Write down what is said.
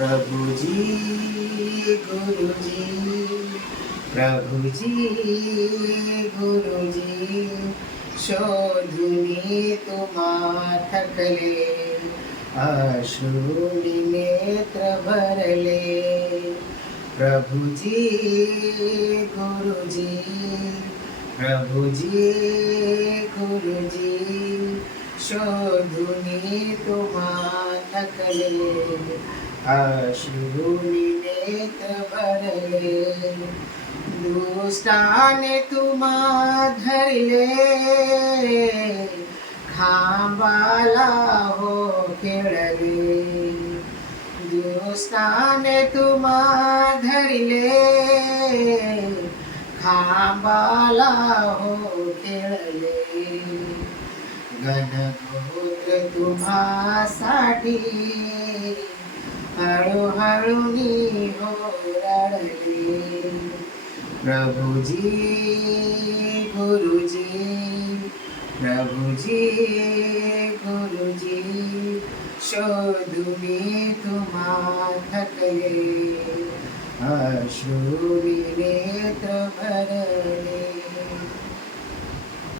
प्रभुजी गुरुजी, प्रभुजी गुरुजी, शोधुनी तुम्हा थकले, अश्रूनी नेत्र भरले. प्रभुजी गुरुजी, प्रभुजी गुरुजी, शोधुनी तुम्हा थकले, अश्रूनी नेत्र भरले. दुष्टाने तुम्हा धरले, खांबाला हो खेळले. दुष्टाने तुम्हा धरले, खांबाला हो खेळले. घनघोर तुम्हासाठी हळूहळूनी हो रडले. प्रभुजी गुरुजी, प्रभुजी गुरुजी, शोधुनी तुम्हा थकले, अश्रूनी नेत्र भरले.